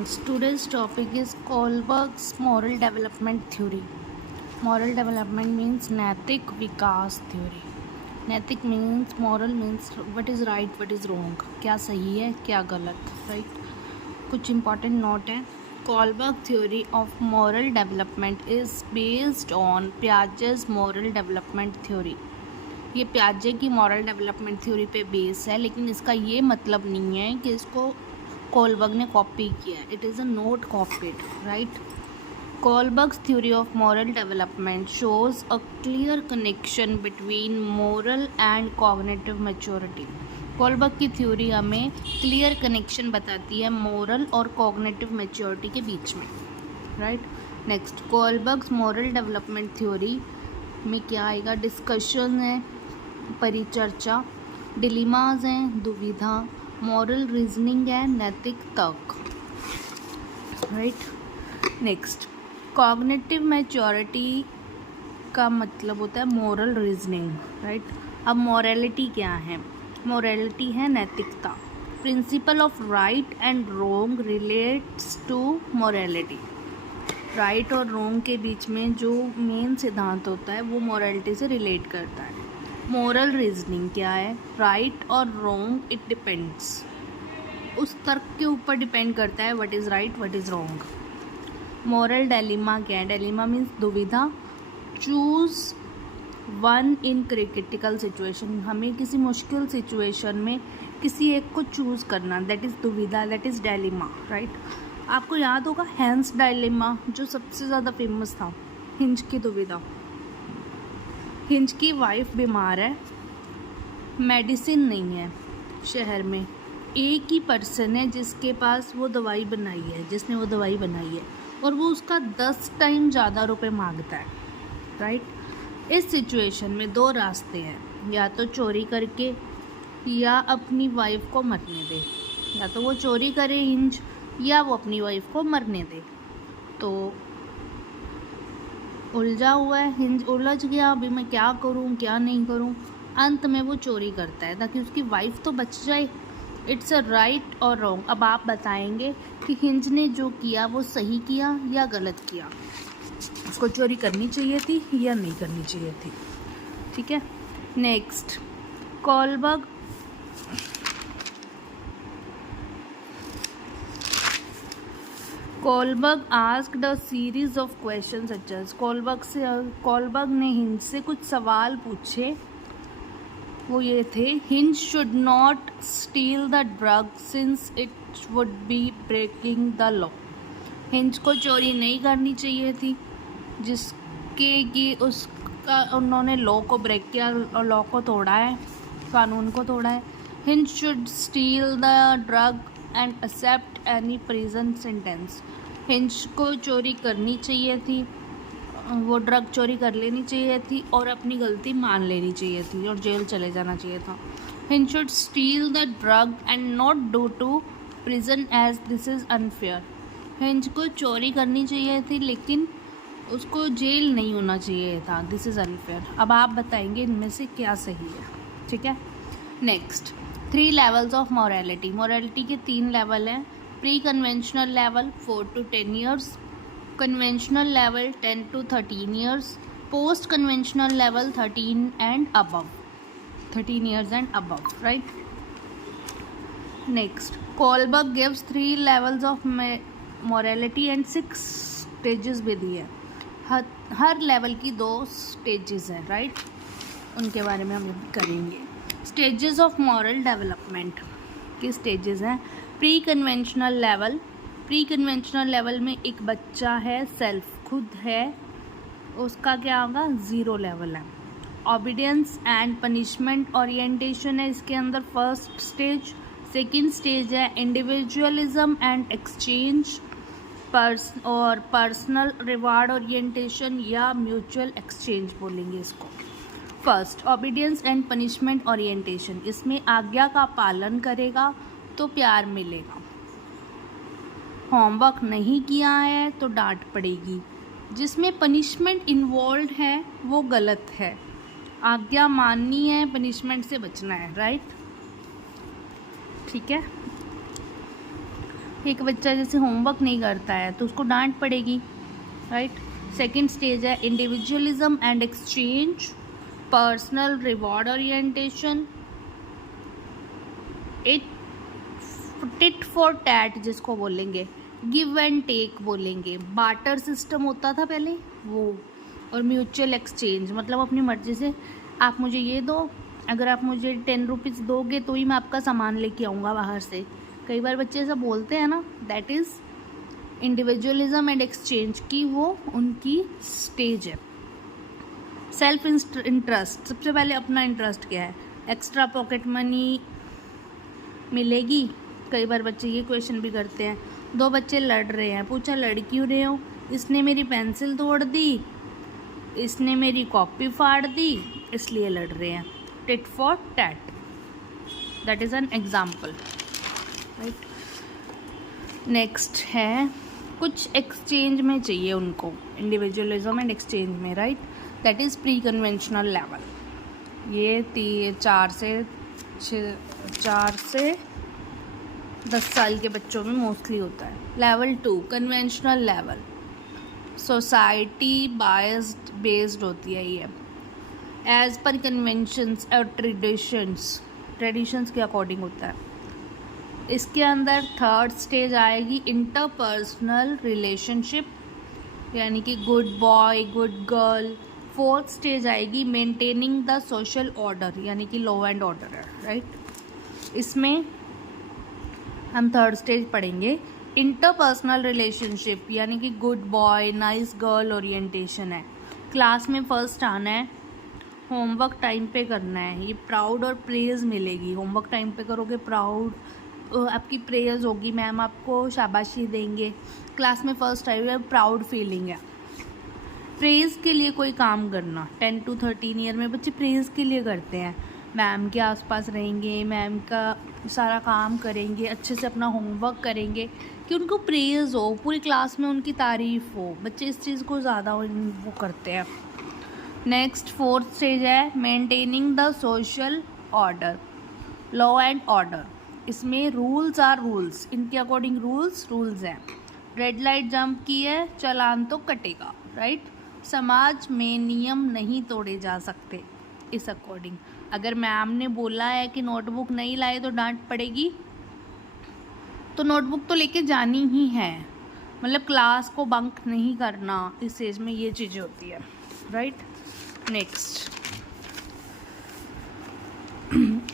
Today's topic is Kohlberg's moral development theory. Moral development means नैतिक विकास theory. नैतिक means moral means what is right, what is wrong, क्या सही है क्या गलत, right? कुछ important note है. Kohlberg theory of moral development is based on Piaget's moral development theory. ये पियाजे की मॉरल डेवलपमेंट थ्योरी पे बेस है, लेकिन इसका ये मतलब नहीं है कि इसको कोलबर्ग ने कॉपी किया. It is a note copied, right. Kohlberg's theory of moral development shows a clear connection between moral and cognitive maturity. Kohlberg की थ्योरी हमें क्लियर कनेक्शन बताती है मोरल और कॉग्निटिव मैच्योरिटी के बीच में, right. Next, Kohlberg's moral development theory में क्या आएगा? डिस्कशन है, परिचर्चा, डिलीमाज हैं, दुविधा, मॉरल रीजनिंग है, नैतिक तर्क, राइट. नेक्स्ट, कॉग्निटिव मैच्योरिटी का मतलब होता है मोरल रीजनिंग, राइट. अब मॉरलिटी क्या है? मॉरलिटी है नैतिकता. Principle of right and wrong relates to morality. Right और रोंग के बीच में जो मेन सिद्धांत होता है वो मॉरलिटी से रिलेट करता है. मोरल रीजनिंग क्या है? राइट और रोंग, इट डिपेंड्स, उस तर्क के ऊपर डिपेंड करता है what is right what is wrong. Moral dilemma क्या है? डेलिमा मीन्स दुविधा. Choose one in critical situation. हमें किसी मुश्किल सिचुएशन में किसी एक को चूज़ करना, दैट इज़ दुविधा, दैट इज़ डेलिमा, राइट. आपको याद होगा हैंस डायलेमा जो सबसे ज़्यादा फेमस था, हिंज की दुविधा. हिंज की वाइफ बीमार है, मेडिसिन नहीं है शहर में, एक ही पर्सन है जिसके पास वो दवाई बनाई है, जिसने वो दवाई बनाई है, और वो उसका 10 टाइम ज़्यादा रुपए मांगता है, राइट. इस सिचुएशन में दो रास्ते हैं, या तो चोरी करके या अपनी वाइफ को मरने दे. या तो वो चोरी करे हिंज, या वो अपनी वाइफ को मरने दे. तो उलझा हुआ है हिंज, उलझ गया, अभी मैं क्या करूं क्या नहीं करूं. अंत में वो चोरी करता है ताकि उसकी वाइफ तो बच जाए. इट्स अ राइट और रॉन्ग. अब आप बताएंगे कि हिंज ने जो किया वो सही किया या गलत किया, उसको चोरी करनी चाहिए थी या नहीं करनी चाहिए थी. ठीक है. Next, Kohlberg asked a series of question such as. Kohlberg ने हिंज से कुछ सवाल पूछे. वो ये थे: Heinz should not steal the drug since it would be breaking the law. Heinz को चोरी नहीं करनी चाहिए थी जिसके कि उसका उन्होंने लॉ को ब्रेक किया और लॉ को तोड़ा है, कानून को तोड़ा है. Heinz should steal the drug and accept any prison sentence. Heinz को चोरी करनी चाहिए थी, वो ड्रग चोरी कर लेनी चाहिए थी और अपनी गलती मान लेनी चाहिए थी और जेल चले जाना चाहिए था. Heinz should steal the drug and not do to prison as this is unfair. Heinz को चोरी करनी चाहिए थी लेकिन उसको जेल नहीं होना चाहिए था, दिस इज़ अनफेयर. अब आप बताएंगे इनमें से क्या सही है. ठीक है. Next, 3 levels of morality. Morality के 3 लेवल हैं. Pre conventional level 4 to 10 years, conventional level 10 to 13 years, post conventional level 13 and above, 13 years and above, right. Next, Kohlberg gives 3 levels of morality and 6 stages भी दी है. हर level की 2 stages हैं, right. उनके बारे में हम करेंगे. स्टेजेस ऑफ मॉरल डेवलपमेंट के स्टेजेस हैं. Pre conventional level. Pre conventional level में एक बच्चा है, सेल्फ खुद है, उसका क्या होगा? 0 लेवल है. ओबीडियंस एंड पनिशमेंट ओरिएंटेशन है इसके अंदर फर्स्ट स्टेज. सेकंड स्टेज है इंडिविजुअलिज्म एंड एक्सचेंज और पर्सनल रिवार्ड ओरिएंटेशन या म्यूचुअल एक्सचेंज बोलेंगे इसको. First, obedience and punishment orientation. इसमें आज्ञा का पालन करेगा तो प्यार मिलेगा. होमवर्क नहीं किया है तो डांट पड़ेगी. जिसमें पनिशमेंट इन्वॉल्व है वो गलत है. आज्ञा माननी है, पनिशमेंट से बचना है, राइट. ठीक है. एक बच्चा जैसे होमवर्क नहीं करता है तो उसको डांट पड़ेगी, राइट। सेकंड स्टेज है individualism and exchange, personal reward orientation, tit for tat जिसको बोलेंगे, गिव एंड टेक बोलेंगे, बार्टर सिस्टम होता था पहले वो, और म्यूचुअल एक्सचेंज मतलब अपनी मर्जी से आप मुझे ये दो, अगर आप मुझे 10 रुपीज़ दोगे तो ही मैं आपका सामान लेके आऊँगा बाहर से। कई बार बच्चे ऐसा बोलते हैं ना, that is individualism and exchange की वो उनकी स्टेज है। सेल्फ इंटरेस्ट, सबसे पहले अपना इंटरेस्ट क्या है, एक्स्ट्रा पॉकेट मनी मिलेगी। कई बार बच्चे ये क्वेश्चन भी करते हैं, दो बच्चे लड़ रहे हैं, पूछा लड़ क्यों रहे हो, इसने मेरी पेंसिल तोड़ दी, इसने मेरी कॉपी फाड़ दी, इसलिए लड़ रहे हैं। Tit for tat, that is an example, right. Next है कुछ एक्सचेंज में चाहिए उनको, इंडिविजुअलिज्म एंड एक्सचेंज में, right, that is pre conventional level. ये 4 से 10 साल के बच्चों में मोस्टली होता है। Level 2 conventional level, society biased based होती है ये, एज पर कन्वेंशंस और ट्रेडिशंस के अकॉर्डिंग होता है। इसके अंदर थर्ड स्टेज आएगी इंटरपर्सनल रिलेशनशिप, यानी कि good boy good girl. Fourth stage आएगी मेंटेनिंग द सोशल ऑर्डर, यानी कि लॉ एंड ऑर्डर है, राइट। इसमें हम थर्ड स्टेज पढ़ेंगे इंटरपर्सनल रिलेशनशिप, यानी कि good boy nice girl orientation है, क्लास में फर्स्ट आना है, होमवर्क टाइम पे करना है, ये प्राउड और प्रेज मिलेगी। होमवर्क टाइम पे करोगे प्राउड, आपकी प्रेज होगी, मैम आपको शाबाशी देंगे, क्लास में फर्स्ट आए हुए प्राउड फीलिंग है। प्रेज के लिए कोई काम करना, 10 to 13 ईयर में बच्चे प्रेज के लिए करते हैं, मैम के आसपास रहेंगे, मैम का सारा काम करेंगे, अच्छे से अपना होमवर्क करेंगे कि उनको प्रेज हो, पूरी क्लास में उनकी तारीफ़ हो, बच्चे इस चीज़ को ज़्यादा वो करते हैं। नेक्स्ट फोर्थ स्टेज है maintaining the social order, law and order. इसमें रूल्स आर रूल्स, इनके अकॉर्डिंग रूल्स हैं। रेड लाइट जंप की है, चालान तो कटेगा, राइट। समाज में नियम नहीं तोड़े जा सकते, इस अकॉर्डिंग। अगर मैम ने बोला है कि नोटबुक नहीं लाए तो डांट पड़ेगी, तो नोटबुक तो लेके जानी ही है, मतलब क्लास को बंक नहीं करना, इस एज में ये चीज़ें होती है, राइट। नेक्स्ट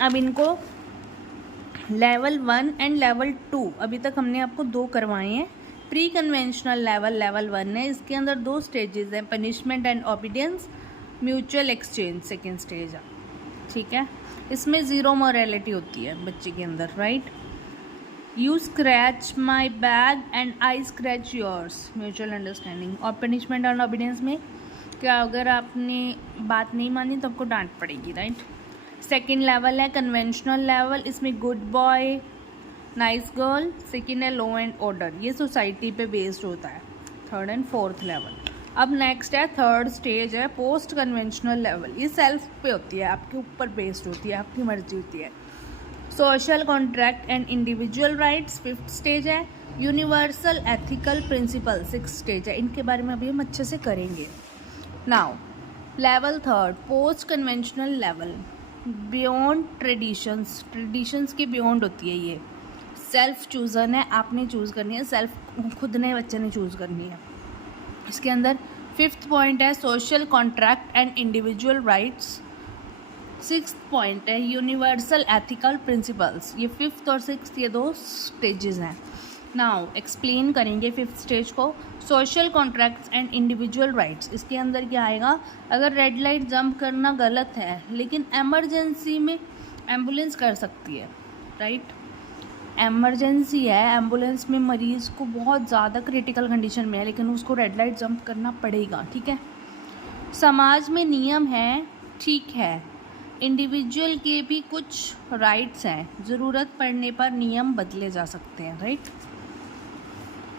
अब इनको लेवल 1 एंड लेवल 2, अभी तक हमने आपको 2 करवाए हैं। प्री कन्वेंशनल लेवल 1 है, इसके अंदर 2 स्टेजेस हैं, punishment and obedience, mutual exchange second stage है, ठीक है। इसमें ज़ीरो मोरालिटी होती है बच्चे के अंदर, right. You scratch my bag and I scratch yours, mutual understanding. और पनिशमेंट एंड ओबीडियंस में क्या, अगर आपने बात नहीं मानी तो आपको डांट पड़ेगी, राइट। सेकेंड लेवल है कन्वेंशनल लेवल, इसमें good boy nice girl. Second है लॉ एंड ऑर्डर, ये सोसाइटी पे बेस्ड होता है, थर्ड एंड फोर्थ लेवल। अब नेक्स्ट है थर्ड स्टेज है पोस्ट कन्वेंशनल लेवल, ये सेल्फ पे होती है, आपके ऊपर बेस्ड होती है, आपकी मर्जी होती है। Social contract and individual rights fifth stage है। Universal ethical principle six stage है, इनके बारे में अभी हम अच्छे से करेंगे। Now level third post conventional level, beyond traditions के बियॉन्ड होती है ये। सेल्फ चूज़न है, आपने चूज़ करनी है, सेल्फ खुद ने बच्चे ने चूज़ करनी है। इसके अंदर फिफ्थ पॉइंट है social contract and individual rights. Sixth point है यूनिवर्सल एथिकल प्रिंसिपल्स। ये फिफ्थ और सिक्स्थ ये 2 स्टेजेस हैं। नाउ एक्सप्लेन करेंगे फिफ्थ स्टेज को। Social contracts and individual rights, इसके अंदर क्या आएगा, अगर रेड लाइट जंप करना गलत है लेकिन एमरजेंसी में एम्बुलेंस कर सकती है, राइट। एमरजेंसी है, एम्बुलेंस में मरीज़ को बहुत ज़्यादा क्रिटिकल कंडीशन में है लेकिन उसको रेड लाइट जंप करना पड़ेगा, ठीक है। समाज में नियम है, ठीक है, इंडिविजुअल के भी कुछ राइट्स हैं, ज़रूरत पड़ने पर नियम बदले जा सकते हैं, राइट।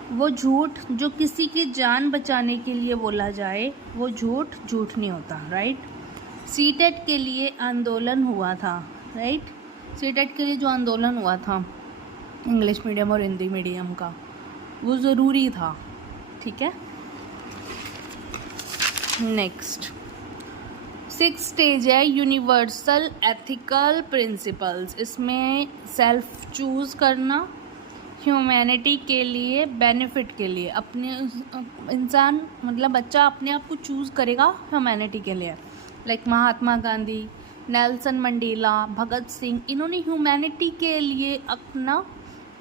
वो झूठ जो किसी की जान बचाने के लिए बोला जाए वो झूठ नहीं होता, राइट। सीटेट के लिए आंदोलन हुआ था, राइट। सीटेट के लिए जो आंदोलन हुआ था इंग्लिश मीडियम और हिंदी मीडियम का, वो ज़रूरी था। ठीक है, नेक्स्ट 6 स्टेज है यूनिवर्सल एथिकल प्रिंसिपल्स। इसमें सेल्फ चूज़ करना, ह्यूमैनिटी के लिए, बेनिफिट के लिए, अपने इंसान मतलब बच्चा अपने आप को चूज़ करेगा ह्यूमैनिटी के लिए। Like Mahatma Gandhi, Nelson Mandela, Bhagat Singh, इन्होंने ह्यूमैनिटी के लिए अपना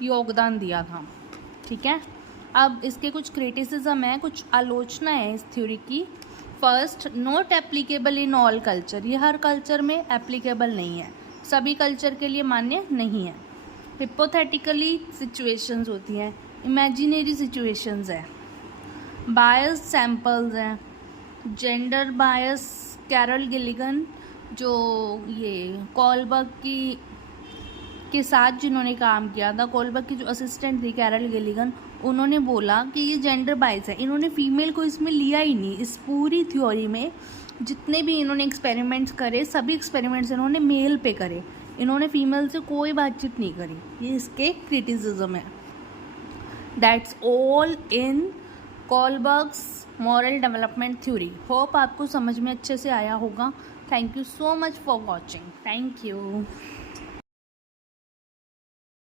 योगदान दिया था। ठीक है, अब इसके कुछ क्रिटिसिज्म है, कुछ आलोचना है इस थ्योरी की। First, not applicable in all culture, ये हर कल्चर में एप्लीकेबल नहीं है, सभी कल्चर के लिए मान्य नहीं है। हिपोथेटिकली सिचुएशंस होती हैं, इमेजिनरी सिचुएशंस है, बायस सैम्पल्स हैं, जेंडर बायस। कैरल गिलिगन जो ये कोलबर्ग के साथ जिन्होंने काम किया था, कोलबर्ग की जो असिस्टेंट थी कैरल गिलिगन, उन्होंने बोला कि ये जेंडर बायस है। इन्होंने फीमेल को इसमें लिया ही नहीं। इस पूरी थ्योरी में जितने भी इन्होंने एक्सपेरिमेंट्स करे, सभी एक्सपेरिमेंट्स इन्होंने मेल पे करे, इन्होंने फीमेल से कोई बातचीत नहीं करी। ये इसके क्रिटिसिज्म है। That's all in Kohlberg's moral development theory. Hope आपको समझ में अच्छे से आया होगा। Thank you so much for watching. Thank you.